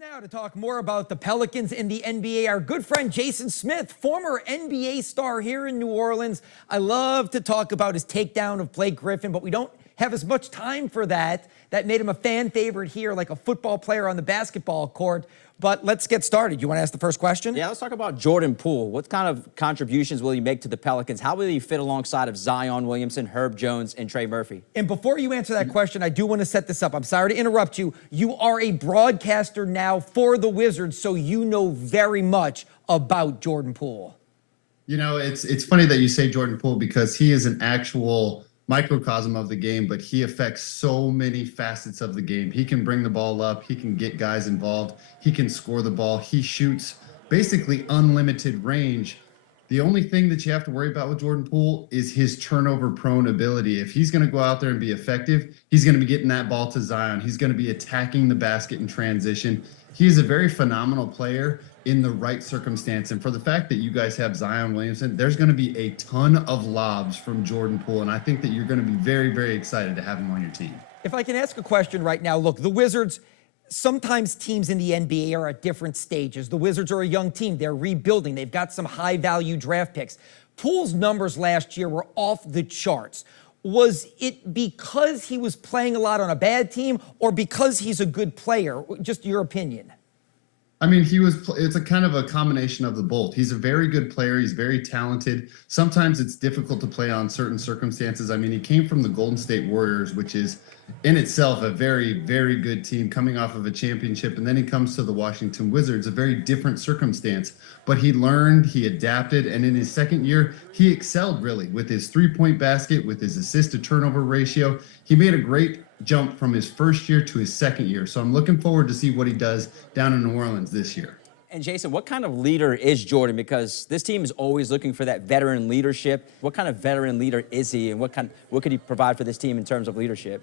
Now to talk more about the Pelicans in the NBA, our good friend Jason Smith, former NBA star here in New Orleans. I love to talk about his takedown of Blake Griffin, but we don't have as much time for that. That made him a fan favorite here, like a football player on the basketball court. But let's get started. You want to ask the first question? Yeah, let's talk about Jordan Poole. What kind of contributions will he make to the Pelicans? How will he fit alongside of Zion Williamson, Herb Jones, and Trey Murphy? And before you answer that question, I do want to set this up. I'm sorry to interrupt you. You are a broadcaster now for the Wizards, so you know very much about Jordan Poole. You know, it's funny that you say Jordan Poole because he is an actual microcosm of the game, but he affects so many facets of the game. He can bring the ball up. He can get guys involved. He can score the ball. He shoots basically unlimited range. The only thing that you have to worry about with Jordan Poole is his turnover-prone ability. If he's going to go out there and be effective, he's going to be getting that ball to Zion. He's going to be attacking the basket in transition. He is a very phenomenal player in the right circumstance. And for the fact that you guys have Zion Williamson, there's going to be a ton of lobs from Jordan Poole. And I think that you're going to be very, very excited to have him on your team. If I can ask a question right now, look, the Wizards, sometimes teams in the NBA are at different stages. The Wizards are a young team. They're rebuilding. They've got some high-value draft picks. Poole's numbers last year were off the charts. Was it because he was playing a lot on a bad team or because he's a good player? Just your opinion. I mean, it's a kind of a combination of the both. He's a very good player. He's very talented. Sometimes it's difficult to play on certain circumstances. I mean, he came from the Golden State Warriors, which is in itself a very, very good team coming off of a championship. And then he comes to the Washington Wizards, a very different circumstance. But he learned, he adapted, and in his second year, he excelled really with his three-point basket, with his assist-to-turnover ratio. He made a great jump from his first year to his second year. So I'm looking forward to see what he does down in New Orleans this year. And Jason, what kind of leader is Jordan? Because this team is always looking for that veteran leadership. What kind of veteran leader is he, and what could he provide for this team in terms of leadership?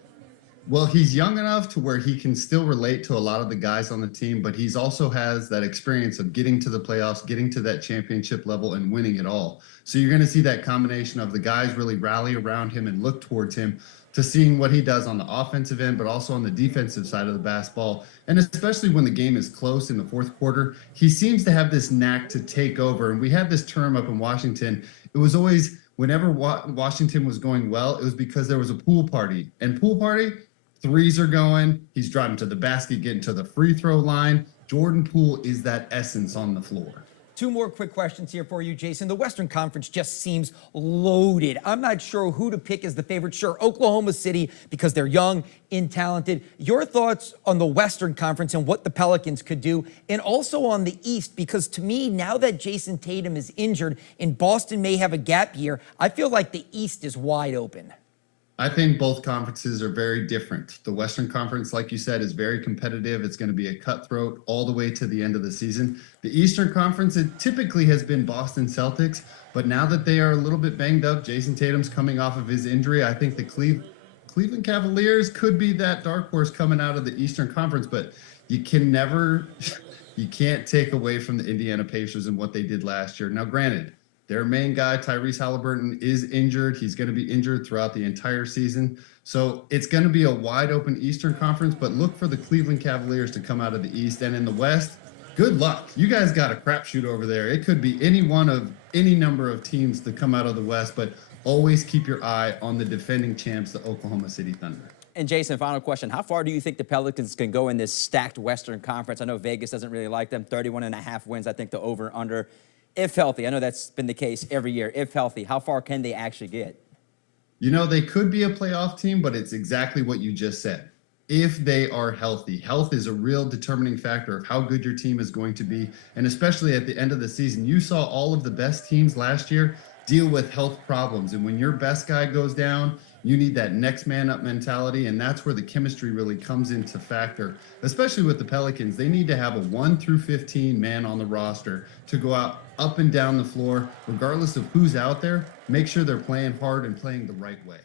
Well, he's young enough to where he can still relate to a lot of the guys on the team, but he's also has that experience of getting to the playoffs, getting to that championship level and winning it all. So you're going to see that combination of the guys really rally around him and look towards him to seeing what he does on the offensive end, but also on the defensive side of the basketball. And especially when the game is close in the fourth quarter, he seems to have this knack to take over. And we had this term up in Washington. It was always whenever Washington was going well, it was because there was a pool party. And pool party, threes are going, he's driving to the basket, getting to the free throw line. Jordan Poole is that essence on the floor. Two more quick questions here for you, Jason. The Western Conference just seems loaded. I'm not sure who to pick as the favorite. Sure, Oklahoma City, because they're young and talented. Your thoughts on the Western Conference and what the Pelicans could do, and also on the East, because to me, now that Jason Tatum is injured and Boston may have a gap year, I feel like the East is wide open. I think both conferences are very different. The Western Conference, like you said, is very competitive. It's going to be a cutthroat all the way to the end of the season. The Eastern Conference, it typically has been Boston Celtics, but now that they are a little bit banged up, Jason Tatum's coming off of his injury. I think the Cleveland Cavaliers could be that dark horse coming out of the Eastern Conference, but you can't take away from the Indiana Pacers and what they did last year. Now, granted, their main guy, Tyrese Halliburton, is injured. He's going to be injured throughout the entire season. So it's going to be a wide open Eastern Conference, but look for the Cleveland Cavaliers to come out of the East. And in the West, good luck. You guys got a crapshoot over there. It could be any one of any number of teams to come out of the West, but always keep your eye on the defending champs, the Oklahoma City Thunder. And Jason, final question. How far do you think the Pelicans can go in this stacked Western Conference? I know Vegas doesn't really like them. 31.5 wins, I think the over-under. If healthy, I know that's been the case every year. If healthy, how far can they actually get? You know, they could be a playoff team, but it's exactly what you just said. If they are healthy, health is a real determining factor of how good your team is going to be. And especially at the end of the season, you saw all of the best teams last year deal with health problems. And when your best guy goes down, you need that next man up mentality, and that's where the chemistry really comes into factor. Especially with the Pelicans, they need to have a 1 through 15 man on the roster to go out up and down the floor, regardless of who's out there. Make sure they're playing hard and playing the right way.